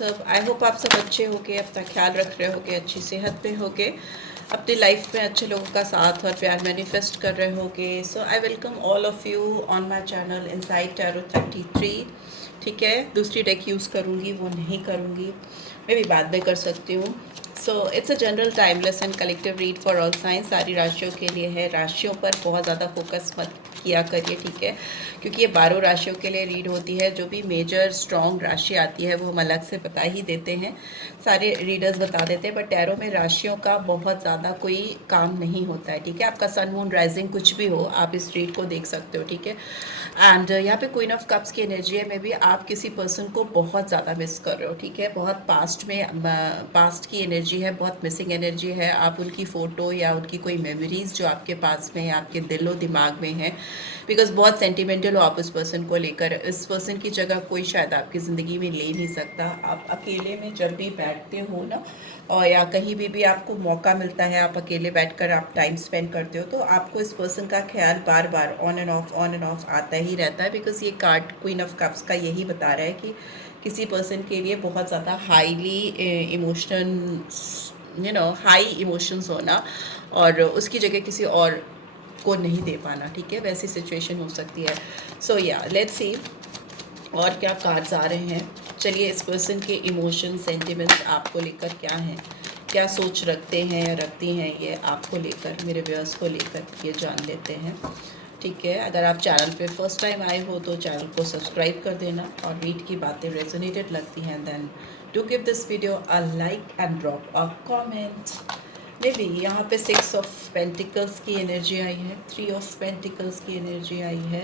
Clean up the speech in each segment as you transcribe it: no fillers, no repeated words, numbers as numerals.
सब? I hope आप सब अच्छे होगे, अपना ख्याल रख रहे होगे, अच्छी सेहत में होगे, अपनी लाइफ में अच्छे लोगों का साथ और प्यार मैनिफेस्ट कर रहे होगे। So I welcome all of you on my channel inside tarot 33। ठीक है, दूसरी डेक यूज़ करूँगी, वो नहीं करूँगी, मैं भी बाद में कर सकती हूँ। So it's a general timeless and collective read for all science, सारी राशियों के लिए है। राशियों पर बहुत ज़्यादा फोकस मत किया करिए, ठीक है, क्योंकि ये 12 राशियों के लिए रीड होती है। जो भी मेजर स्ट्रॉन्ग राशि आती है वो हम अलग से बता ही देते हैं, सारे रीडर्स बता देते हैं, बट टैरो में राशियों का बहुत ज़्यादा कोई काम नहीं होता है, ठीक है। आपका सन मून राइजिंग कुछ भी हो, आप इस रीड को देख सकते हो, ठीक है। एंड यहाँ पे क्वीन ऑफ कप्स की एनर्जी है, में भी आप किसी पर्सन को बहुत ज़्यादा मिस कर रहे हो, ठीक है। बहुत पास्ट की एनर्जी है, बहुत मिसिंग एनर्जी है। आप उनकी फ़ोटो या उनकी कोई मेमोरीज़ जो आपके पास में है, आपके दिलो दिमाग में है, बिकॉज बहुत सेंटिमेंटल हो आप उस पर्सन को लेकर। इस पर्सन की जगह कोई शायद आपकी ज़िंदगी में ले नहीं सकता। आप अकेले में जब भी बैठते हो ना, और या कहीं भी आपको मौका मिलता है, आप अकेले बैठकर आप टाइम स्पेंड करते हो, तो आपको इस पर्सन का ख्याल बार बार ऑन एंड ऑफ आता ही रहता है। बिकॉज ये कार्ड क्वीन ऑफ कप्स का यही बता रहा है कि किसी पर्सन के लिए बहुत ज़्यादा हाईली इमोशन हाई इमोशंस होना, और उसकी जगह किसी और को नहीं दे पाना, ठीक है, वैसी सिचुएशन हो सकती है। सो या लेट्स सी और क्या कार्ड्स आ रहे हैं। चलिए, इस पर्सन के इमोशन सेंटिमेंट्स आपको लेकर क्या हैं, क्या सोच रखते हैं या रखती हैं ये आपको लेकर, मेरे व्यूअर्स को लेकर, ये जान लेते हैं, ठीक है। अगर आप चैनल पे फर्स्ट टाइम आए हो तो चैनल को सब्सक्राइब कर देना, और रीड की बातें रेजोनेटेड लगती हैं then do give this video a like and drop a comment. Maybe यहाँ पे 6 ऑफ पेंटिकल्स की एनर्जी आई है, 3 ऑफ पेंटिकल्स की एनर्जी आई है,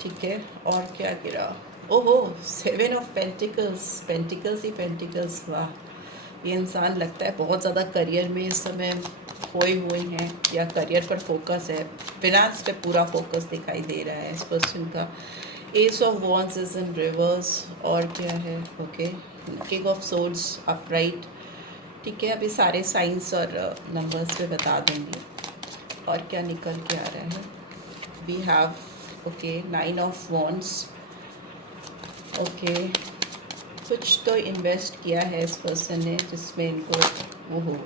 ठीक है। और क्या गिरा, ओहो 7 ऑफ पेंटिकल्स, पेंटिकल्स ही पेंटिकल्स, वाह। ये इंसान लगता है बहुत ज़्यादा करियर में इस समय खोए हुए हैं, या करियर पर फोकस है, फिनांस पे पूरा फोकस दिखाई दे रहा है इस पर्सन का। S of wands is in reverse, और क्या है, okay, king of swords upright, ठीक है। अभी सारे साइंस और नंबर्स पे बता दूंगी और क्या निकल के आ रहा है। We have okay 9 of wands, okay, कुछ तो इन्वेस्ट किया है इस पर्सन ने जिसमें इनको हो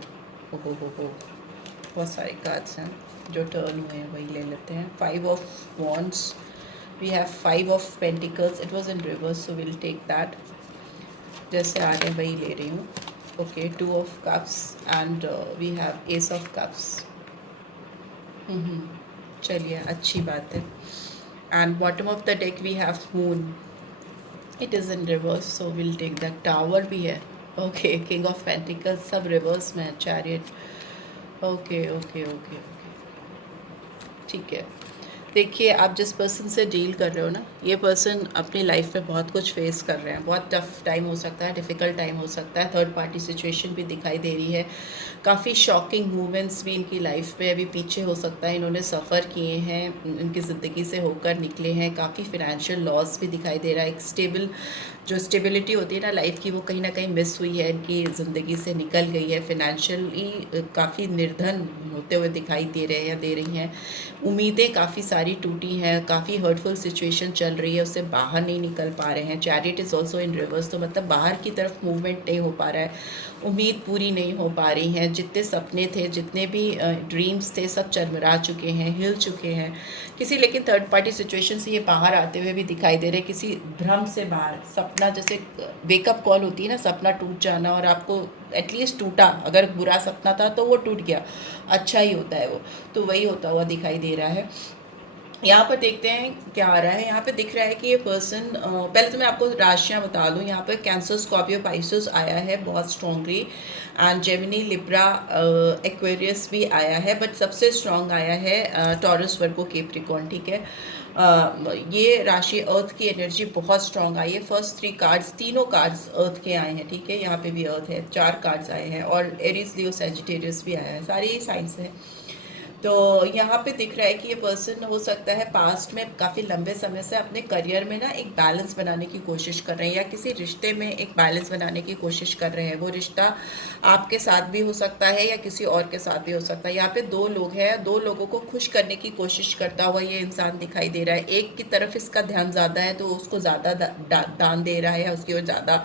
बहुत सारे कार्ड्स हैं जो टर्न हुए हैं, वही ले लेते हैं। 5 of wands, we have 5 of pentacles, it was in reverse so will take that, जैसे आ रहे हैं वही ले रही हूँ, okay. 2 of cups and we have ace of cups, चलिए अच्छी बात है। And bottom of the deck we have moon, it is in reverse so will take that. Tower भी है, ओके, किंग ऑफ पेंटिकल्स सब रिवर्स में है, chariot, okay okay okay okay, ठीक है। देखिए, आप जिस पर्सन से डील कर रहे हो ना, ये पर्सन अपनी लाइफ में बहुत कुछ फेस कर रहे हैं, बहुत टफ टाइम हो सकता है, डिफ़िकल्ट टाइम हो सकता है, थर्ड पार्टी सिचुएशन भी दिखाई दे रही है, काफ़ी शॉकिंग मूवमेंट्स भी इनकी लाइफ में अभी पीछे हो सकता है, इन्होंने सफ़र किए हैं, इनकी ज़िंदगी से होकर निकले हैं, काफ़ी फिनेंशियल लॉस भी दिखाई दे रहा है। एक जो स्टेबिलिटी होती है ना लाइफ की, वो कहीं ना कहीं मिस हुई है, इनकी ज़िंदगी से निकल गई है। फिनेंशियली काफ़ी निर्धन होते हुए दिखाई दे रहे हैं या दे रही हैं। उम्मीदें काफ़ी सारी टूटी हैं, काफ़ी हर्टफुल सिचुएशन चल रही है, उससे बाहर नहीं निकल पा रहे हैं। Chariot is also in reverse, तो मतलब बाहर की तरफ मूवमेंट नहीं हो पा रहा है, उम्मीद पूरी नहीं हो पा रही हैं, जितने सपने थे, जितने भी ड्रीम्स थे, सब चरमरा चुके हैं, हिल चुके हैं किसी। लेकिन थर्ड पार्टी सिचुएशन से ये बाहर आते हुए भी दिखाई दे रहे, किसी भ्रम से बाहर। सपना जैसे वेकअप कॉल होती है ना, सपना टूट जाना, और आपको एटलीस्ट टूटा, अगर बुरा सपना था तो वो टूट गया, अच्छा ही होता है वो, तो वही होता हुआ दिखाई दे रहा है। यहाँ पर देखते हैं क्या आ रहा है। यहाँ पे दिख रहा है कि ये पर्सन, पहले तो मैं आपको राशियाँ बता दूँ। यहाँ पर कैंसर, स्कॉर्पियो, पाइसेस आया है बहुत strongly, and Gemini, Libra, Aquarius भी आया है, बट सबसे स्ट्रॉन्ग आया है टॉरस, वर्गो, कैप्रिकॉर्न, ठीक है। ये राशि अर्थ की एनर्जी बहुत स्ट्रॉन्ग आई है। फर्स्ट 3 कार्ड्स, तीनों कार्ड्स अर्थ के आए हैं, ठीक है। यहाँ पे भी अर्थ है, 4 कार्ड्स आए हैं, और एरीज, लियो, सैजिटेरियस भी आया है, सारे ही साइंस हैं। तो यहाँ पे दिख रहा है कि ये पर्सन हो सकता है पास्ट में काफ़ी लंबे समय से अपने करियर में ना एक बैलेंस बनाने की कोशिश कर रहे हैं, या किसी रिश्ते में एक बैलेंस बनाने की कोशिश कर रहे हैं। वो रिश्ता आपके साथ भी हो सकता है या किसी और के साथ भी हो सकता है। यहाँ पे दो लोग हैं, दो लोगों को खुश करने की कोशिश करता हुआ ये इंसान दिखाई दे रहा है। एक की तरफ इसका ध्यान ज़्यादा है तो उसको ज़्यादा दान दे रहा है या उसकी ओर ज़्यादा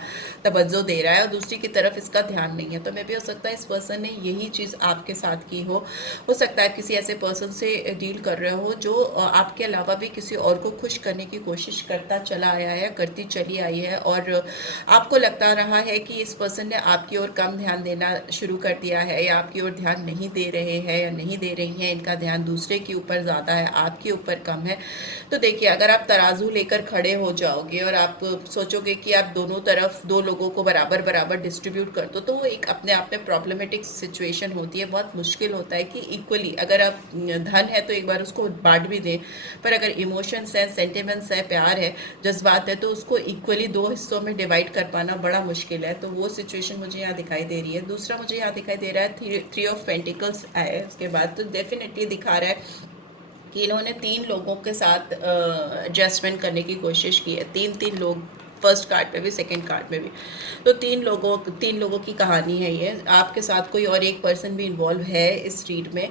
तवज्जो दे रहा है, और दूसरी की तरफ इसका ध्यान नहीं है। तो मे भी हो सकता है इस पर्सन ने यही चीज़ आपके साथ की हो सकता है किसी ऐसे पर्सन से डील कर रहे हो जो आपके अलावा भी किसी और को खुश करने की कोशिश करता चला आया है, करती चली आई है, और आपको लगता रहा है कि इस पर्सन ने आपकी ओर कम ध्यान देना शुरू कर दिया है, या आपकी ओर ध्यान नहीं दे रहे हैं या नहीं दे रही हैं। इनका ध्यान दूसरे के ऊपर ज़्यादा है, आपके ऊपर कम है। तो देखिए, अगर आप तराजू लेकर खड़े हो जाओगे और आप सोचोगे कि आप दोनों तरफ दो लोगों को बराबर बराबर डिस्ट्रीब्यूट कर दो, तो वो एक अपने आप में प्रॉब्लमेटिक सिचुएशन होती है। बहुत मुश्किल होता है कि इक्वली, अगर आप धन है तो एक बार उसको बांट भी दें, पर अगर इमोशंस है, सेंटिमेंट्स है, प्यार है, जज्बात है, तो उसको इक्वली दो हिस्सों में डिवाइड कर पाना बड़ा मुश्किल है। तो वो सिचुएशन मुझे यहाँ दिखाई दे रही है। दूसरा मुझे यहाँ दिखाई दे रहा है थ्री ऑफ पेंटिकल्स आए उसके बाद, तो डेफिनेटली दिखा रहा है कि इन्होंने तीन लोगों के साथ एडजस्टमेंट करने की कोशिश की है। तीन तीन लोग, फर्स्ट कार्ड पे भी, सेकंड कार्ड में भी। तो तीन लोगों की कहानी है ये। आपके साथ कोई और एक पर्सन भी इन्वॉल्व है इस रीड में,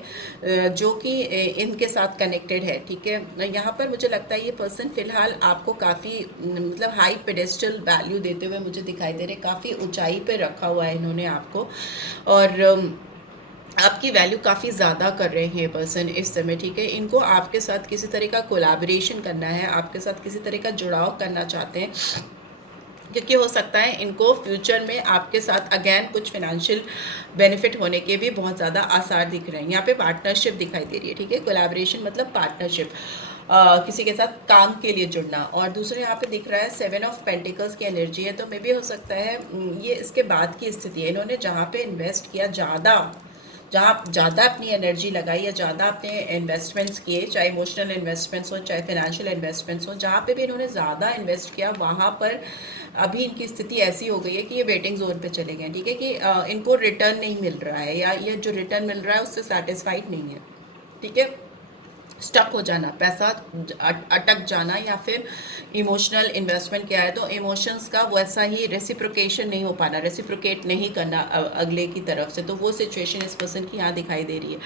जो कि इनके साथ कनेक्टेड है, ठीक है। यहाँ पर मुझे लगता है ये पर्सन फिलहाल आपको काफ़ी मतलब हाई पेडेस्टल वैल्यू देते हुए मुझे दिखाई दे रहे, काफ़ी ऊंचाई पे रखा हुआ है इन्होंने आपको, और आपकी वैल्यू काफ़ी ज़्यादा कर रहे हैं ये पर्सन इस समय, ठीक है। इनको आपके साथ किसी तरह का कोलैबोरेशन करना है, आपके साथ किसी तरह का जुड़ाव करना चाहते हैं, क्योंकि हो सकता है इनको फ्यूचर में आपके साथ अगेन कुछ फाइनेंशियल बेनिफिट होने के भी बहुत ज़्यादा आसार दिख रहे हैं। यहाँ पे पार्टनरशिप दिखाई दे रही है, ठीक है। कोलैबोरेशन मतलब पार्टनरशिप, किसी के साथ काम के लिए जुड़ना। और दूसरे यहाँ पे दिख रहा है 7 ऑफ पेंटिकल्स की एनर्जी है, तो मे भी हो सकता है ये इसके बाद की स्थिति है। इन्होंने जहाँ पे इन्वेस्ट किया, जहाँ ज़्यादा अपनी एनर्जी लगाई या ज़्यादा अपने इन्वेस्टमेंट्स किए, चाहे इमोशनल इन्वेस्टमेंट्स हो चाहे फाइनेंशियल इन्वेस्टमेंट्स हो, जहाँ पे भी इन्होंने ज़्यादा इन्वेस्ट किया वहाँ पर अभी इनकी स्थिति ऐसी हो गई है कि ये वेटिंग जोन पे चले गए, ठीक है। कि इनको रिटर्न नहीं मिल रहा है, या ये जो रिटर्न मिल रहा है उससे सेटिस्फाइड नहीं है, ठीक है। स्टक हो जाना, पैसा अटक जाना, या फिर इमोशनल इन्वेस्टमेंट किया है तो इमोशंस का वैसा ही रेसिप्रोकेशन नहीं हो पाना, रेसिप्रोकेट नहीं करना अगले की तरफ से। तो वो सिचुएशन इस पर्सन की यहाँ दिखाई दे रही है।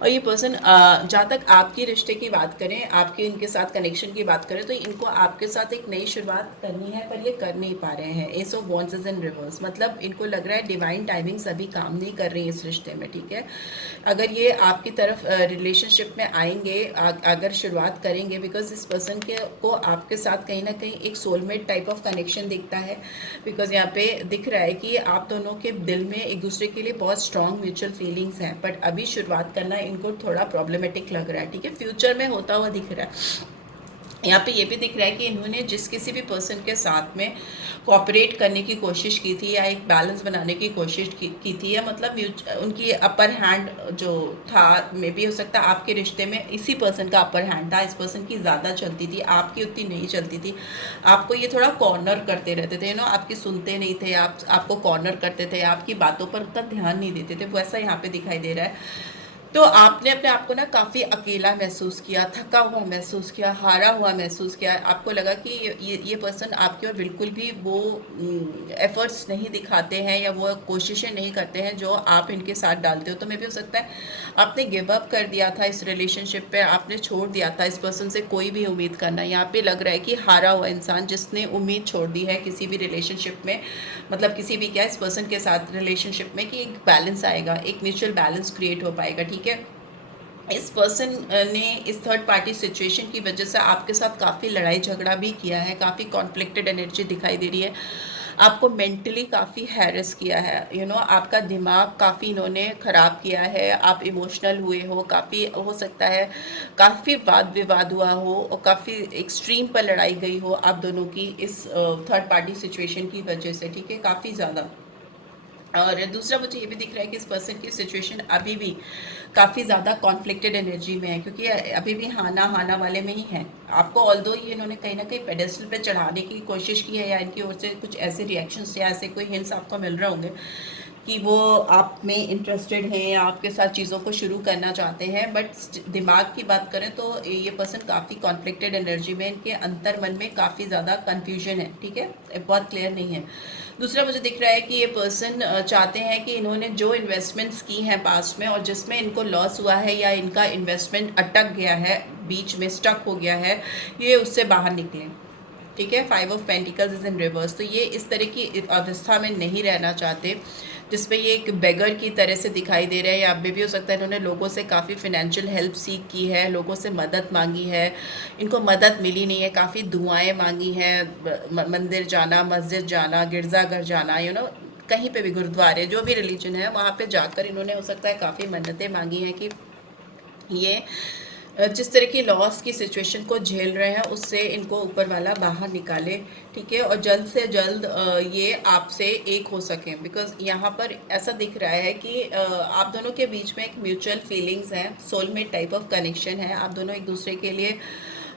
और ये पर्सन जहाँ तक आपकी रिश्ते की बात करें, आपके इनके साथ कनेक्शन की बात करें, तो इनको आपके साथ एक नई शुरुआत करनी है, पर ये कर नहीं पा रहे हैं। S of wands is in reverse, मतलब इनको लग रहा है डिवाइन टाइमिंग्स अभी काम नहीं कर रही है इस रिश्ते में, ठीक है। अगर ये आपकी तरफ रिलेशनशिप में आएंगे, अगर शुरुआत करेंगे, बिकॉज इस पर्सन के को आपके साथ कहीं ना कहीं एक सोलमेट टाइप ऑफ कनेक्शन दिखता है। बिकॉज यहाँ पे दिख रहा है कि आप दोनों के दिल में एक दूसरे के लिए बहुत स्ट्रॉन्ग म्यूचुअल फीलिंग्स हैं, बट अभी शुरुआत करना इनको थोड़ा प्रॉब्लमेटिक लग रहा है, ठीक है। फ्यूचर में होता हुआ दिख रहा है। यहाँ पे ये भी दिख रहा है कि इन्होंने जिस किसी भी पर्सन के साथ में कोऑपरेट करने की कोशिश की थी, या एक बैलेंस बनाने की कोशिश की थी, या मतलब उनकी अपर हैंड जो था, मे भी हो सकता है आपके रिश्ते में इसी पर्सन का अपर हैंड था, इस पर्सन की ज़्यादा चलती थी, आपकी उतनी नहीं चलती थी। आपको ये थोड़ा कॉर्नर करते रहते थे, आपकी सुनते नहीं थे, आपको कॉर्नर करते थे, आपकी बातों पर उतना ध्यान नहीं देते थे, वैसा यहाँ पे दिखाई दे रहा है। तो आपने अपने आप को ना काफ़ी अकेला महसूस किया, थका हुआ महसूस किया, हारा हुआ महसूस किया। आपको लगा कि ये पर्सन आपकी ओर बिल्कुल भी वो एफर्ट्स नहीं दिखाते हैं, या वो कोशिशें नहीं करते हैं जो आप इनके साथ डालते हो। तो मे भी हो सकता है आपने गिव अप कर दिया था इस रिलेशनशिप पे, आपने छोड़ दिया था इस पर्सन से कोई भी उम्मीद करना। यहाँ पे लग रहा है कि हारा हुआ इंसान जिसने उम्मीद छोड़ दी है किसी भी रिलेशनशिप में, मतलब किसी भी क्या इस पर्सन के साथ रिलेशनशिप में, कि एक बैलेंस आएगा, एक म्यूचुअल बैलेंस क्रिएट हो पाएगा, ठीक है। इस पर्सन ने इस थर्ड पार्टी सिचुएशन की वजह से आपके साथ काफ़ी लड़ाई झगड़ा भी किया है, काफ़ी कॉन्फ्लिक्टेड एनर्जी दिखाई दे रही है। आपको मेंटली काफ़ी हैरेस किया है, आपका दिमाग काफ़ी इन्होंने ख़राब किया है, आप इमोशनल हुए हो, काफ़ी हो सकता है काफ़ी वाद विवाद हुआ हो, और काफ़ी एक्सट्रीम पर लड़ाई गई हो आप दोनों की इस थर्ड पार्टी सिचुएशन की वजह से, ठीक है, काफ़ी ज़्यादा। और दूसरा मुझे ये भी दिख रहा है कि इस पर्सन की सिचुएशन अभी भी काफ़ी ज़्यादा कॉन्फ्लिक्टेड एनर्जी में है, क्योंकि अभी भी हाना हाना वाले में ही है। आपको ऑल्दो ये इन्होंने कहीं ना कहीं पेडेस्टल पे चढ़ाने की कोशिश की है, या इनकी ओर से कुछ ऐसे रिएक्शंस या ऐसे कोई हिंट्स आपको मिल रहे होंगे कि वो आप में इंटरेस्टेड हैं या आपके साथ चीज़ों को शुरू करना चाहते हैं, बट दिमाग की बात करें तो ये पर्सन काफ़ी कॉन्फ्लिक्टेड एनर्जी में, इनके अंतर मन में काफ़ी ज़्यादा कन्फ्यूजन है, ठीक है, बहुत क्लियर नहीं है। दूसरा मुझे दिख रहा है कि ये पर्सन चाहते हैं कि इन्होंने जो इन्वेस्टमेंट्स की हैं पास्ट में और जिसमें इनको लॉस हुआ है या इनका इन्वेस्टमेंट अटक गया है, बीच में स्टक हो गया है, ये उससे बाहर निकलें, ठीक है। 5 of pentacles is in reverse, तो ये इस तरह की अवस्था में नहीं रहना चाहते जिसमें ये एक बेगर की तरह से दिखाई दे रहे हैं, या अभी भी हो सकता है इन्होंने लोगों से काफ़ी फिनेंशियल हेल्प सीख की है, लोगों से मदद मांगी है, इनको मदद मिली नहीं है, काफ़ी दुआएं मांगी हैं, मंदिर जाना, मस्जिद जाना, गिरजाघर जाना, कहीं पे भी, गुरुद्वारे, जो भी रिलीजन है वहाँ पे जाकर इन्होंने हो सकता है काफ़ी मन्नतें मांगी हैं कि ये जिस तरह की लॉस की सिचुएशन को झेल रहे हैं उससे इनको ऊपर वाला बाहर निकाले, ठीक है, और जल्द से जल्द ये आपसे एक हो सकें, बिकॉज यहाँ पर ऐसा दिख रहा है कि आप दोनों के बीच में एक म्यूचुअल फीलिंग्स हैं, सोलमेट टाइप ऑफ कनेक्शन है, आप दोनों एक दूसरे के लिए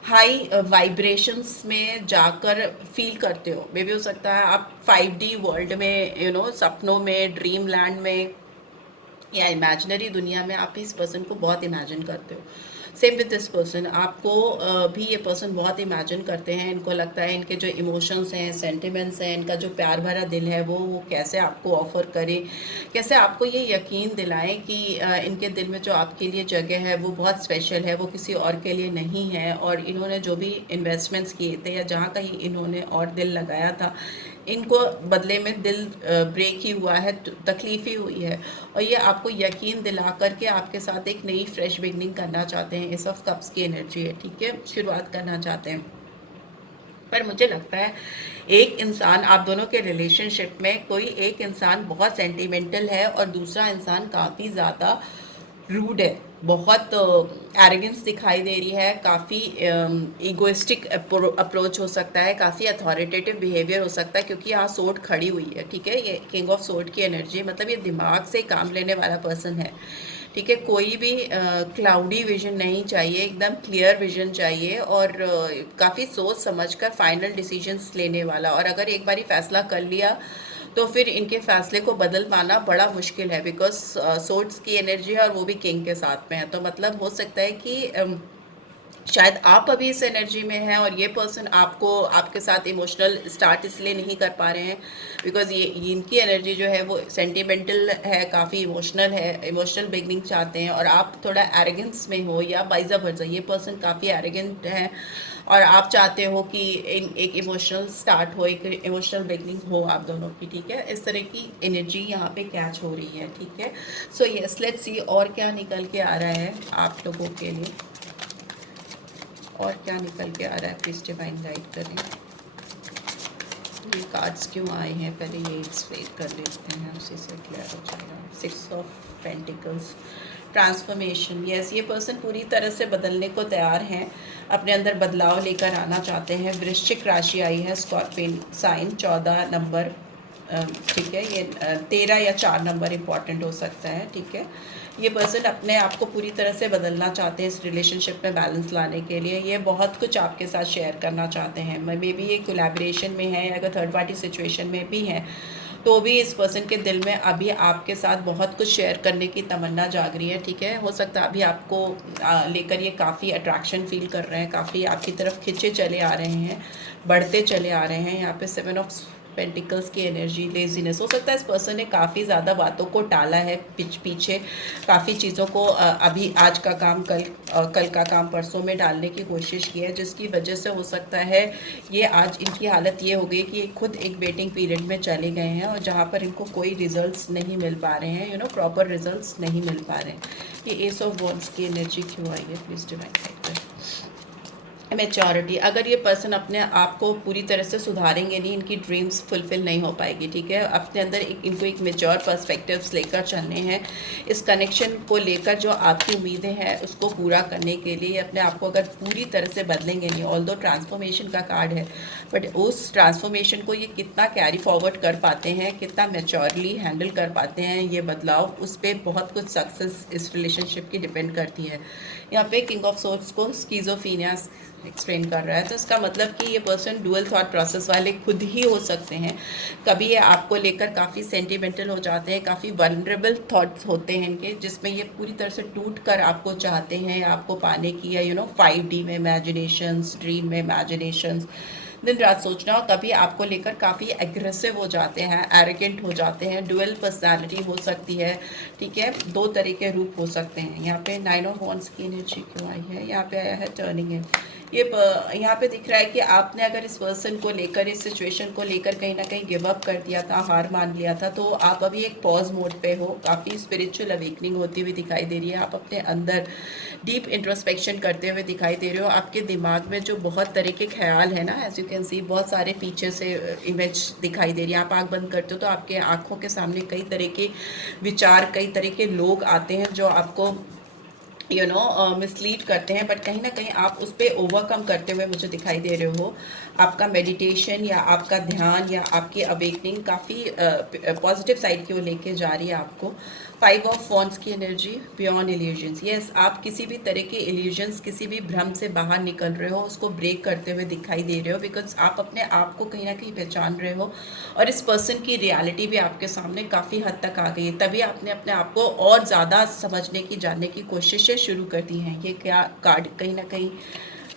हाई वाइब्रेशंस में जाकर फील करते हो। मे भी हो सकता है आप 5D वर्ल्ड में, सपनों में, ड्रीम लैंड में या इमेजिनरी दुनिया में आप इस पर्सन को बहुत इमेजिन करते हो। सेम विद दिस पर्सन, आपको भी ये पर्सन बहुत इमेजिन करते हैं, इनको लगता है इनके जो इमोशंस हैं, सेंटिमेंट्स हैं, इनका जो प्यार भरा दिल है वो कैसे आपको ऑफ़र करे, कैसे आपको ये यकीन दिलाएं कि इनके दिल में जो आपके लिए जगह है वो बहुत स्पेशल है, वो किसी और के लिए नहीं है, और इन्होंने जो भी इन्वेस्टमेंट्स किए थे या जहाँ कहीं इन्होंने और दिल लगाया था, इनको बदले में दिल ब्रेक ही हुआ है, तकलीफ ही हुई है, और ये आपको यकीन दिला करके आपके साथ एक नई फ्रेश बिगनिंग करना चाहते हैं। एस ऑफ कप्स की एनर्जी है, ठीक है, शुरुआत करना चाहते हैं। पर मुझे लगता है एक इंसान, आप दोनों के रिलेशनशिप में कोई एक इंसान बहुत सेंटिमेंटल है और दूसरा इंसान काफ़ी ज़्यादा रूड है, बहुत एरोगेंस दिखाई दे रही है, काफ़ी ईगोइस्टिक अप्रोच हो सकता है, काफ़ी अथॉरिटेटिव बिहेवियर हो सकता है, क्योंकि यहाँ सोर्ड खड़ी हुई है, ठीक है, ये किंग ऑफ सोर्ड की एनर्जी, मतलब ये दिमाग से काम लेने वाला पर्सन है, ठीक है, कोई भी क्लाउडी विजन नहीं चाहिए, एकदम क्लियर विजन चाहिए, और काफ़ी सोच समझकर फाइनल डिसीजंस लेने वाला, और अगर एक बारी फैसला कर लिया तो फिर इनके फैसले को बदल पाना बड़ा मुश्किल है, बिकॉज सोर्ड्स की एनर्जी है और वो भी किंग के साथ में है, तो मतलब हो सकता है कि शायद आप अभी इस एनर्जी में हैं और ये पर्सन आपको, आपके साथ इमोशनल स्टार्ट इसलिए नहीं कर पा रहे हैं बिकॉज ये इनकी एनर्जी जो है वो सेंटिमेंटल है, काफ़ी इमोशनल है, इमोशनल बिगनिंग चाहते हैं, और आप थोड़ा एरोगेंस में हो, या वाइज़ा वर्सा, ये पर्सन काफ़ी एरोगेंट है और आप चाहते हो कि एक इमोशनल स्टार्ट हो, एक इमोशनल बिगनिंग हो आप दोनों की, ठीक है, इस तरह की एनर्जी यहाँ पे कैच हो रही है, ठीक है। सो यस, लेट्स सी और क्या निकल के आ रहा है आप लोगों के लिए, और क्या निकल के आ रहा है, प्लीज डिवाइन गाइड करें। ये कार्ड्स क्यों आए हैं, पहले ये एक्सप्लेन कर लेते हैं, उसी से क्लियर हो जाएगा। 6 ऑफ पेंटिकल्स, ट्रांसफॉर्मेशन, यस, ये पर्सन पूरी तरह से बदलने को तैयार हैं, अपने अंदर बदलाव लेकर आना चाहते हैं। वृश्चिक राशि आई है, स्कॉर्पियन साइन, 14 नंबर, ठीक है, ये 13 या 4 नंबर इम्पॉर्टेंट हो सकता है, ठीक है। ये पर्सन अपने आप को पूरी तरह से बदलना चाहते हैं इस रिलेशनशिप में बैलेंस लाने के लिए, ये बहुत कुछ आपके साथ शेयर करना चाहते हैं, मे बी ये कोलैबोरेशन में है, अगर थर्ड पार्टी सिचुएशन में भी हैं तो भी इस पर्सन के दिल में अभी आपके साथ बहुत कुछ शेयर करने की तमन्ना जाग रही है, ठीक है। हो सकता है अभी आपको लेकर ये काफ़ी अट्रैक्शन फील कर रहे हैं, काफ़ी आपकी तरफ खिंचे चले आ रहे हैं, बढ़ते चले आ रहे हैं। यहाँ पे 7 ऑफ पेंटिकल्स की एनर्जी, लेजीनेस, हो सकता है इस पर्सन ने काफ़ी ज़्यादा बातों को टाला है, पीछे काफ़ी चीज़ों को अभी आज का काम कल का काम परसों में डालने की कोशिश की है, जिसकी वजह से हो सकता है ये आज इनकी हालत ये हो गई कि ये खुद एक वेटिंग पीरियड में चले गए हैं, और जहाँ पर इनको कोई रिजल्ट्स नहीं मिल पा रहे हैं, प्रॉपर रिजल्ट्स नहीं मिल पा रहे हैं। ये एस ऑफ वॉन्ड्स की एनर्जी क्यों आई है, प्लीज़ डिवाइन गाइड करें। मैच्योरिटी, अगर ये पर्सन अपने आप को पूरी तरह से सुधारेंगे नहीं, इनकी ड्रीम्स फुलफिल नहीं हो पाएगी, ठीक है। अपने अंदर इनको एक मेच्योर पर्सपेक्टिव्स लेकर चलने हैं, इस कनेक्शन को लेकर जो आपकी उम्मीदें हैं उसको पूरा करने के लिए अपने आप को अगर पूरी तरह से बदलेंगे नहीं, ऑल्दो ट्रांसफॉर्मेशन का कार्ड है, बट उस ट्रांसफॉर्मेशन को ये कितना कैरी फॉरवर्ड कर पाते हैं, कितना मेच्योरली हैंडल कर पाते हैं ये बदलाव, उस पर बहुत कुछ सक्सेस इस रिलेशनशिप की डिपेंड करती है। यहाँ पे किंग ऑफ सोर्ड्स को स्किज़ोफ्रेनिया एक्सप्लेन कर रहा है, तो इसका मतलब कि ये पर्सन डुअल थॉट प्रोसेस वाले खुद ही हो सकते हैं। कभी ये आपको लेकर काफ़ी सेंटिमेंटल हो जाते हैं, काफ़ी वनरेबल थॉट्स होते हैं इनके, जिसमें ये पूरी तरह से टूट कर आपको चाहते हैं, आपको पाने की, या 5D में इमेजिनेशंस, ड्रीम में इमेजिनेशंस, दिन रात सोचना। और कभी आपको लेकर काफ़ी एग्रेसिव हो जाते हैं, एरोगेंट हो जाते हैं, डुअल पर्सनालिटी हो सकती है, ठीक है। दो तरह के रूप हो सकते हैं। यहाँ पे 9 ऑफ वॉन्ड्स की एनर्जी क्यों आई है, यहाँ पे आया है टर्निंग है। ये यहाँ पे दिख रहा है कि आपने अगर इस पर्सन को लेकर, इस सिचुएशन को लेकर कहीं ना कहीं गिव अप कर दिया था, हार मान लिया था, तो आप अभी एक पॉज मोड पे हो। काफ़ी स्पिरिचुअल अवेकनिंग होती हुई दिखाई दे रही है। आप अपने अंदर डीप इंट्रोस्पेक्शन करते हुए दिखाई दे रहे हो। आपके दिमाग में जो बहुत तरह के ख्याल है ना, एज यू कैन सी, बहुत सारे पीछे से इमेज दिखाई दे रही है। आप आँख बंद करते हो तो आपके आँखों के सामने कई तरह के विचार, कई तरह के लोग आते हैं जो आपको मिसलीड करते हैं, बट कहीं ना कहीं आप उस पर ओवरकम करते हुए मुझे दिखाई दे रहे हो। आपका मेडिटेशन या आपका ध्यान या आपकी अवेकनिंग काफ़ी पॉजिटिव साइड की ओर लेके जा रही है आपको। 5 ऑफ वॉन्ड्स की एनर्जी, बियॉन्ड इल्यूजन्स। यस, आप किसी भी तरह के इल्यूजन्स, किसी भी भ्रम से बाहर निकल रहे हो, उसको ब्रेक करते हुए दिखाई दे रहे हो, बिकॉज आप अपने आप को कहीं ना कहीं पहचान रहे हो और इस पर्सन की रियलिटी भी आपके सामने काफ़ी हद तक आ गई है। तभी आपने अपने आप को और ज़्यादा समझने की, जानने की कोशिशें शुरू कर दी हैं। ये क्या कार्ड कहीं ना कहीं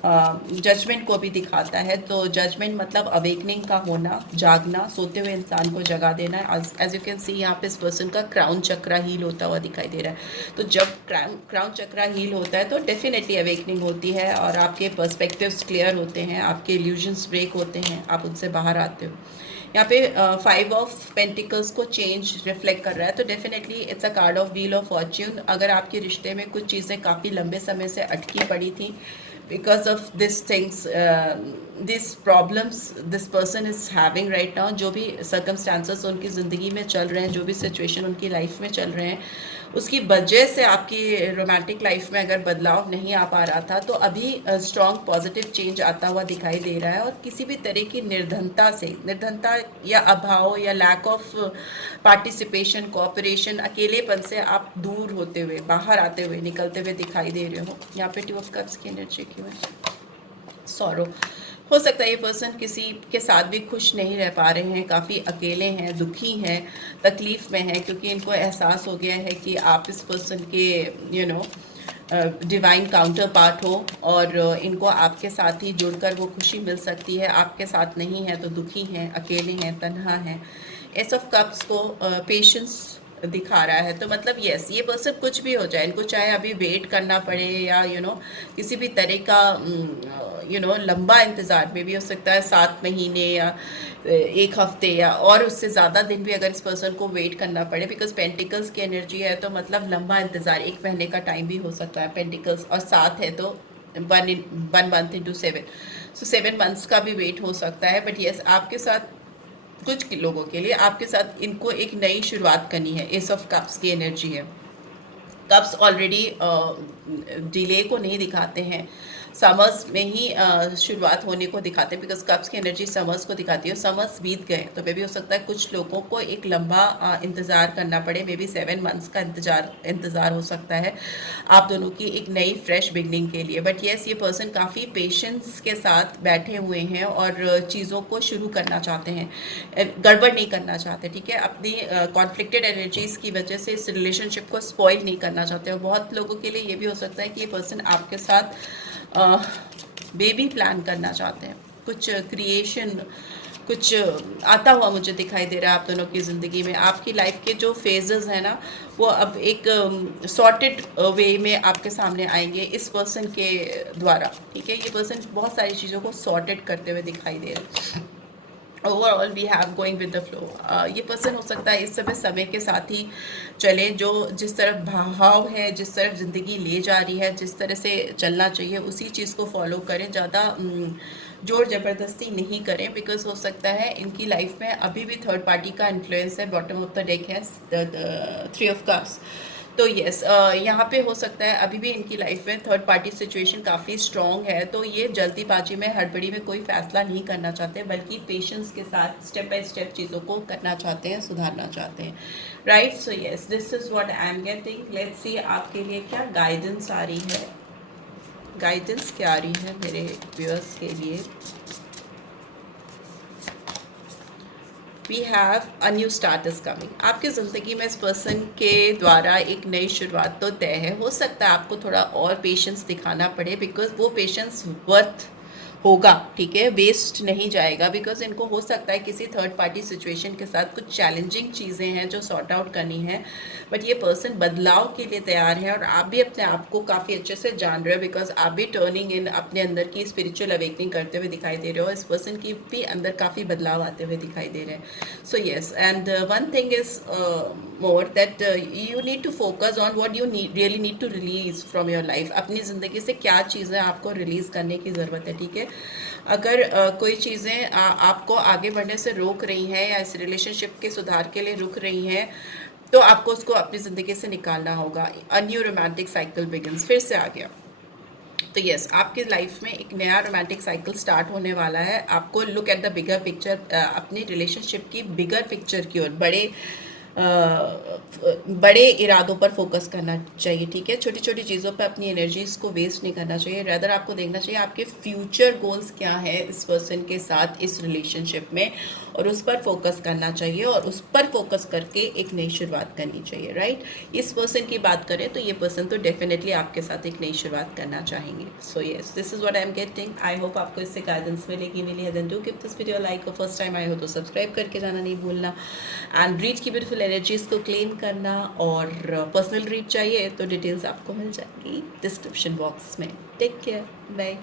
जजमेंट को भी दिखाता है। तो जजमेंट मतलब अवेकनिंग का होना, जागना, सोते हुए इंसान को जगा देना। एज यू कैन सी, यहाँ पे इस पर्सन का क्राउन चक्रा हील होता हुआ दिखाई दे रहा है। तो जब क्राउन चक्रा हील होता है तो डेफिनेटली अवेकनिंग होती है और आपके पर्सपेक्टिव्स क्लियर होते हैं, आपके इल्यूजन्स ब्रेक होते हैं, आप उनसे बाहर आते हो। यहाँ पे 5 ऑफ पेंटिकल्स को चेंज रिफ्लेक्ट कर रहा है, तो definitely it's a card of wheel of Fortune. अगर आपके रिश्ते में कुछ चीज़ें काफ़ी लंबे समय से अटकी पड़ी थी, because of this things, this problems this person is having right now, जो भी सर्कमस्टांसेस उनकी ज़िंदगी में चल रहे हैं, जो भी सिचुएशन उनकी लाइफ में चल रहे हैं, उसकी वजह से आपकी रोमांटिक लाइफ में अगर बदलाव नहीं आ पा रहा था, तो अभी स्ट्रॉन्ग पॉजिटिव चेंज आता हुआ दिखाई दे रहा है। और किसी भी तरह की निर्धनता या अभाव या लैक ऑफ पार्टिसिपेशन, कोऑपरेशन, अकेलेपन से आप दूर होते हुए, बाहर आते हुए, निकलते हुए दिखाई दे रहे हो। यहाँ पे 2 ऑफ कप्स की एनर्जी क्यों है, सॉरो। हो सकता है ये पर्सन किसी के साथ भी खुश नहीं रह पा रहे हैं, काफ़ी अकेले हैं, दुखी हैं, तकलीफ़ में हैं, क्योंकि इनको एहसास हो गया है कि आप इस पर्सन के डिवाइन काउंटर पार्ट हो और इनको आपके साथ ही जुड़कर वो खुशी मिल सकती है। आपके साथ नहीं है तो दुखी हैं, अकेले हैं, तन्हा हैं। एस ऑफ कप्स को पेशेंस दिखा रहा है, तो मतलब यस, ये पर्सन कुछ भी हो जाए, इनको चाहे अभी वेट करना पड़े या किसी भी तरह का लंबा इंतज़ार में भी हो सकता है, 7 महीने या 1 हफ्ते या और उससे ज़्यादा दिन भी अगर इस पर्सन को वेट करना पड़े, बिकॉज पेंटिकल्स की एनर्जी है, तो मतलब लंबा इंतज़ार, 1 महीने का टाइम भी हो सकता है पेंटिकल्स, और 7 है तो 1 मंथ इंटू 7, सो 7 मंथ्स का भी वेट हो सकता है। बट यस, आपके साथ कुछ लोगों के लिए आपके साथ इनको एक नई शुरुआत करनी है। एस ऑफ कप्स की एनर्जी है। कप्स ऑलरेडी डिले को नहीं दिखाते हैं, समर्स में ही शुरुआत होने को दिखाते हैं, बिकॉज कप्स की एनर्जी समर्स को दिखाती है। समर्स बीत गए तो मे भी हो सकता है कुछ लोगों को एक लंबा इंतज़ार करना पड़े, मे बी 7 मंथ्स का इंतज़ार हो सकता है आप दोनों की एक नई फ्रेश बिगनिंग के लिए। बट येस, ये पर्सन काफ़ी पेशेंस के साथ बैठे हुए हैं और चीज़ों को शुरू करना चाहते हैं, गड़बड़ नहीं करना चाहते, ठीक है। अपनी कॉन्फ्लिक्टेड एनर्जीज़ की वजह से इस रिलेशनशिप को स्पॉइल नहीं करना चाहते। और बहुत लोगों के लिए ये भी हो सकता है कि ये पर्सन आपके साथ बेबी प्लान करना चाहते हैं, कुछ क्रिएशन, कुछ आता हुआ मुझे दिखाई दे रहा है आप दोनों की ज़िंदगी में। आपकी लाइफ के जो फेजेस हैं ना, वो अब एक सॉर्टेड वे में आपके सामने आएंगे इस पर्सन के द्वारा, ठीक है। ये पर्सन बहुत सारी चीज़ों को सॉर्टेड करते हुए दिखाई दे रहा है। Overall we have going with the flow. ये पर्सन हो सकता है इस समय के साथ ही चले, जो जिस तरफ भाव है, जिस तरफ ज़िंदगी ले जा रही है, जिस तरह से चलना चाहिए उसी चीज़ को फॉलो करें, ज़्यादा जोर ज़बरदस्ती नहीं करें, बिकॉज हो सकता है इनकी लाइफ में अभी भी थर्ड पार्टी का इन्फ्लुएंस है। बॉटम ऑफ द डेक है 3 ऑफ कप्स, तो यस, यहाँ पे हो सकता है अभी भी इनकी लाइफ में थर्ड पार्टी सिचुएशन काफ़ी स्ट्रॉन्ग है, तो ये जल्दीबाजी में, हड़बड़ी में कोई फैसला नहीं करना चाहते, बल्कि पेशेंस के साथ स्टेप बाय स्टेप चीज़ों को करना चाहते हैं, सुधारना चाहते हैं, right. So yes, this is what I am getting. Let's see आपके लिए क्या गाइडेंस आ रही है। गाइडेंस क्या आ रही है मेरे व्यूअर्स के लिए? We have a new start is coming. आपकी ज़िंदगी में इस पर्सन के द्वारा एक नई शुरुआत तो तय है। हो सकता है आपको थोड़ा और पेशेंस दिखाना पड़े, बिकॉज वो पेशेंस वर्थ होगा, ठीक है, वेस्ट नहीं जाएगा। बिकॉज इनको हो सकता है किसी थर्ड पार्टी सिचुएशन के साथ कुछ चैलेंजिंग चीज़ें हैं जो सॉर्ट आउट करनी है, बट ये पर्सन बदलाव के लिए तैयार है और आप भी अपने आप को काफ़ी अच्छे से जान रहे हो, बिकॉज आप भी टर्निंग इन अपने अंदर की स्पिरिचुअल अवेकनिंग करते हुए दिखाई दे रहे हो। इस पर्सन की भी अंदर काफ़ी बदलाव आते हुए दिखाई दे रहे हैं। So yes, and one thing is more that you need to focus on what you really need to release from your life। अपनी ज़िंदगी से क्या चीज़ें आपको रिलीज़ करने की ज़रूरत है, ठीक है। अगर कोई चीज़ें आपको आगे बढ़ने से रोक रही हैं या इस रिलेशनशिप के सुधार के लिए रुक रही हैं, तो आपको उसको अपनी ज़िंदगी से निकालना होगा। A new romantic cycle begins, फिर से आ गया। तो यस, आपकी लाइफ में एक नया रोमांटिक साइकिल स्टार्ट होने वाला है। आपको look at the bigger picture, अपनी रिलेशनशिप की बिगर पिक्चर की ओर, बड़े इरादों पर फोकस करना चाहिए, ठीक है। छोटी छोटी चीज़ों पर अपनी एनर्जीज को वेस्ट नहीं करना चाहिए। रेदर आपको देखना चाहिए आपके फ्यूचर गोल्स क्या है इस पर्सन के साथ इस रिलेशनशिप में, और उस पर फोकस करना चाहिए और उस पर फोकस करके एक नई शुरुआत करनी चाहिए, राइट। इस पर्सन की बात करें तो ये पर्सन तो डेफिनेटली आपके साथ एक नई शुरुआत करना चाहेंगे। So yes, this is what I am getting. I hope आपको इससे गाइडेंस मिली है। Then do give this video like, और फर्स्ट टाइम आए हो तो सब्सक्राइब करके जाना नहीं भूलना। एंड रीड की ब्यूटीफुल एनर्जीज को क्लेम करना, और पर्सनल रीड चाहिए तो डिटेल्स आपको मिल जाएगी डिस्क्रिप्शन बॉक्स में। Take care, bye.